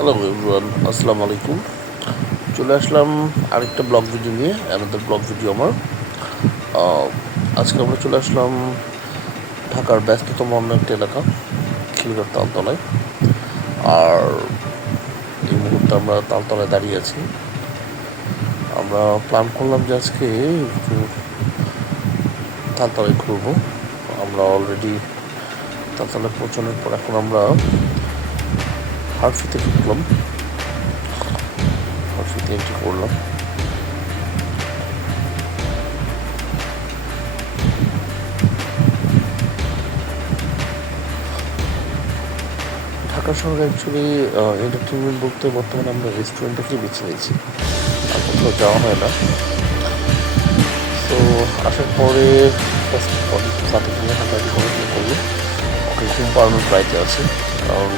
Hello everyone, আসসালামু আলাইকুম। চলে আসলাম আরেকটা ব্লগ ভিডিও নিয়ে, অ্যানাদার ব্লগ ভিডিও আমার। আহ, আজকে আমরা চলে আসলাম ঢাকার ব্যস্ততম অন্য একটা এলাকা, খিলগাঁও তালতলায়। আর এই মুহূর্তে আমরা তালতলায় দাঁড়িয়ে আছি। আমরা প্ল্যান করলাম যে আজকে একটু তালতলায় ঘুরবো। আমরা অলরেডি তালতলায় পৌঁছানোর পর এখন আমরা হারফিতে ঢুকলাম, হারফিতে এন্ট্রি করলাম। ঢাকা শহরে অ্যাকচুয়ালি এন্টারটেনমেন্ট বলতে বর্তমানে আমরা রেস্টুরেন্টটাকেই বেছে নিয়েছি, আর কোথাও যাওয়া হয় না। তো আসার পরে ফার্স্ট সাথে কিনে হাঁটাহাঁটি করে শুরু করলো। ওকে ঘুম পাড়ানোর ট্রাইতে আছে, কারণ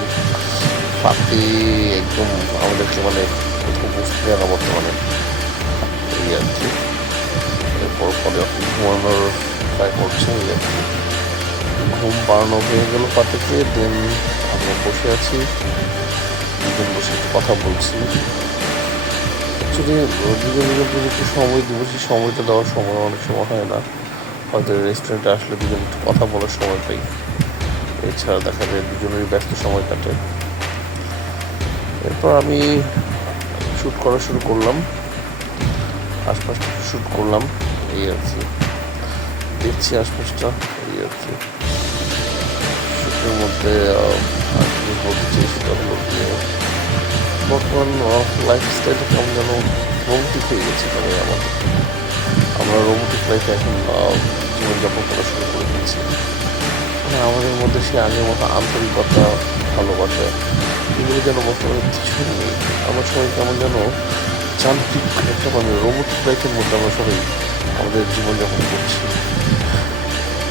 পাখি একদম আমাদেরকে কোথাও বুঝতে দেয় না বর্তমানে, এই আর কি। এরপর পরে ওকে ঘুমানোর ট্রাই করছে, এই আর কি। ঘুম পাড়ানো হয়ে গেল পাখিকে, দেন আমরা বসে আছি, দুজন বসে একটু কথা বলছি। অ্যাকচুয়ালি দুজন দুজনকে একটু সময় দিব, সেই সময়টা দেওয়ার সময় অনেক সময় হয় না। হয়তো রেস্টুরেন্টে আসলে দুজন একটু কথা বলার সময় পাই, এছাড়া দেখা যায় দুজনেরই ব্যস্ত সময় কাটে। এরপর আমি শ্যুট করা শুরু করলাম, আশপাশটা একটু শ্যুট করলাম, এই আর কি। দেখছি আশপাশটা, এই আর কি। শ্যুটের মধ্যে বলতে চাই সেটা হলো যে বর্তমান লাইফস্টাইলটা কেমন যেন রোমান্টিক হয়ে গেছে। তবে আমরা রোমান্টিক লাইফে এখন জীবনযাপন করা শুরু করে দিয়েছি। হ্যাঁ, আমাদের মধ্যে সে আগের মতো আন্তরিকতা, ভালোবাসা, এগুলো যেন বর্তমানে কিছুই নেই। আমরা সবাই কেমন যেন যান্ত্রিক একটা রোবোটিক লাইফের মধ্যে আমরা সবাই আমাদের জীবনযাপন করছি।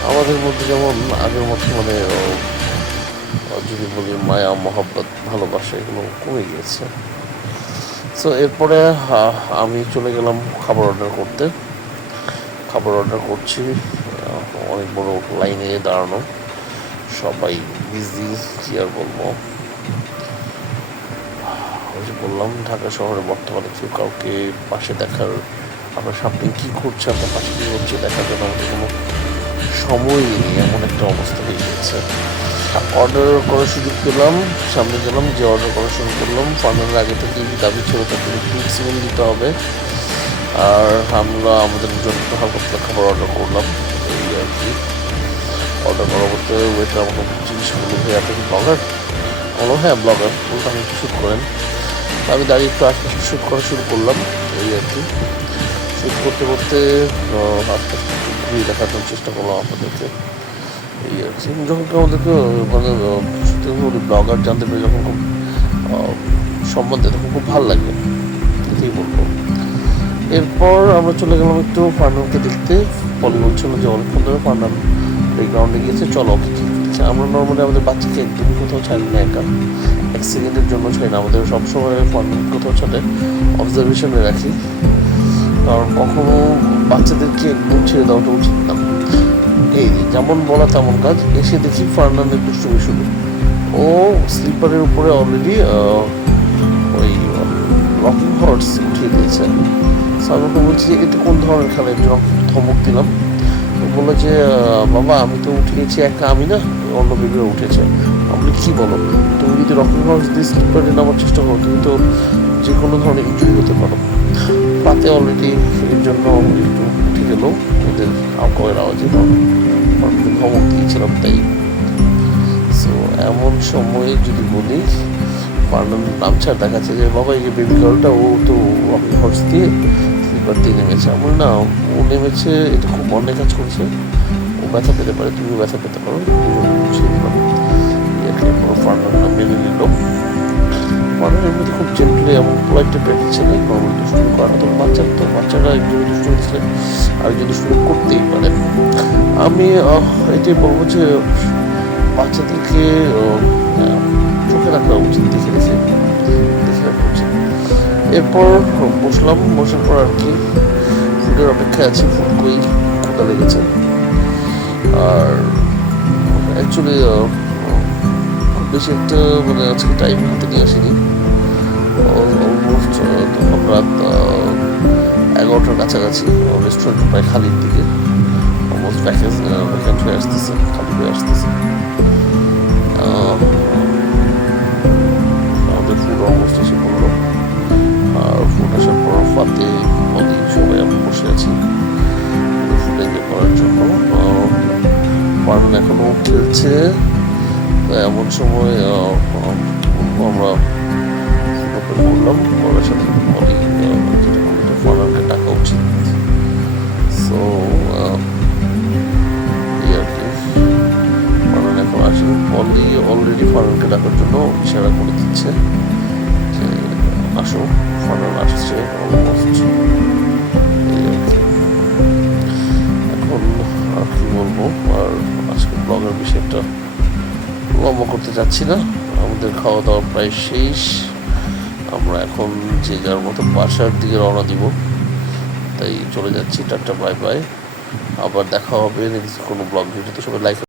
আমাদের মধ্যে যেমন আগের মতো যদি বলি মায়া, মহব্বত, ভালোবাসা এগুলো কমে গিয়েছে। সো এরপরে আমি চলে গেলাম খাবার অর্ডার করতে। খাবার অর্ডার করছি, অনেক বড় লাইনে দাঁড়ানো, সবাই বিজি, কি আর বলবো। ওই যে বললাম, ঢাকা শহরে বর্তমানে কেউ কাউকে পাশে দেখার, আপনার সামনে কী ঘটছে, আপনার পাশে কী হচ্ছে দেখার জন্য আমাদের কোনো সময়ই নেই, এমন একটা অবস্থা হয়ে গেছে। অর্ডার করার সুযোগ পেলাম, সামনে গেলাম, যে অর্ডার করা শুরু করলাম। ফার্নারের আগে থেকেই দাবি ছিল তাকে ফ্লেক্সিবল দিতে হবে। আর আমরা আমাদের জন্য হালকা পাতলা খাবার অর্ডার করলাম, এই আর কি। অর্ডার করা বলতে ওয়েটার আমাকে জিজ্ঞেস করলো, ভাই আপনি কি ব্লগার? বললো হ্যাঁ ব্লগার, বলতে আপনি একটু শ্যুট করেন। আমি দাঁড়িয়ে একটু আশপাশে শ্যুট করা শুরু করলাম, এই আর কি। শ্যুট করতে করতে আস্তে আস্তে একটু ঘুরিয়ে দেখানোর চেষ্টা করলাম আপনাদেরকে, এই আর কি। যখন আমাদেরকে সত্যি কথা ব্লগার জানতে পেরে যখন খুব সম্বন্ধে তখন খুব ভালো লাগে, এটাই বলবো। এরপর আমরা চলে গেলাম একটু ফার্নানকে দেখতে। পলি বলছিল যে অনেকক্ষণ ধরে ফার্নান প্লেগ্রাউন্ডে গিয়েছে, চলো ওকে ঠিক করছে। আমরা নর্মালি আমাদের বাচ্চাকে একদমই কোথাও ছাড়ি না, একা এক সেকেন্ডের জন্য ছাড়ি না। আমাদের সবসময় ফার্নান কোথাও ছাড়ে অবজারভেশনে রাখি, কারণ কখনো বাচ্চাদেরকে একদম ছেড়ে দেওয়াটা উচিত না। এই যেমন বলা তেমন কাজ, এসে দেখি ফার্নান্ডের দুষ্টুমি শুরু। ও স্লিপারের উপরে অলরেডি ওই রকিং হর্স উঠিয়ে দিয়েছে। আমাকে বলছি যে এটা কোন ধরনের খেলা, একটু ধমক দিলাম। তো বললো যে বাবা আমি তো উঠিয়েছি একা, আমি না, অন্য বেবিরা উঠেছে। আপনি কী বলো, তুমি যদি রকিং হর্স দিয়ে স্লিপারে নামার চেষ্টা করো তুমি তো যে কোনো ধরনের ইনজুরি হতে পারো। পাতে অলরেডি এর জন্য একটু উঠে গেল ওদের আবহাওয়ার আওয়াজে, ধমক দিয়েছিলাম তাই। সো এমন সময়ে যদি বলি নামছাড় দেখাচ্ছে যে বাবা এই যে বেবি গার্লটা ও তো রকিং হর্স দিয়ে স্লিপার দিয়ে নেমেছে। আমার না, ও নেমেছে, এটা খুব অন্যায় কাজ করেছে, ও ব্যথা পেতে পারে, তুমিও ব্যথা পেতে পারো, দুজন বুঝিয়ে দিলাম। পুরো ফার্নান্ডা মেনে নিল। ফার্নান্ড এমনিতে খুব জেন্টলি এবং পোলাইট টাইপের ছেলে, নর্মাল দুষ্টুমি করে না। তো বাচ্চারা একজন দুষ্টুমি ছেলে আর যদি দুষ্টুমি করতেই পারে। আমি এটাই বলবো যে বাচ্চাদেরকে চোখে রাখা উচিত, দেখে রাখা উচিত। এরপর বসার পর আর কি ফুডের অপেক্ষায় আছি, ফুড কই কোথা লেগেছে। আর অ্যাকচুয়ালি খুব বেশি একটা আজকে টাইম হাতে নিয়ে আসিনি, কাছাকাছি, রেস্টুরেন্ট প্রায় খালির দিকে, অলমোস্ট ভ্যাকেন্ট হয়ে আসতেছে, খালি হয়ে আসতেছে। আমাদের ফুড অলমোস্ট এসে পড়লো, আর ফুড আসার পর ফাতে অলি সবাই আমরা বসে আছি ফুড এনজয় করার জন্য। পারুন এখনো খেলছে, এমন সময় আমরা ওপেন করলাম, করার সাথে অলি যেটা বললো ফারহানকে ডাকা উচিত। সো এই আর কি, ফারহান এখন আসেনি, অলি অলরেডি ফারহানকে ডাকার জন্য ইশারা করে দিচ্ছে যে আসো, ফারহান আসছে অলমোস্ট। এই আর কি, এখন আর কি বলবো, আর আজকে ব্লগের বিষয়টা লম্বা করতে চাচ্ছি না। আমাদের খাওয়া দাওয়া প্রায় শেষ, আমরা এখন যে যার মতো বাসার দিকে রওনা দিব, তাই চলে যাচ্ছি। টাটা, বাই বাই, আবার দেখা হবে নেক্সট কোনো ব্লগ ভিডিওতে। সবাই লাইক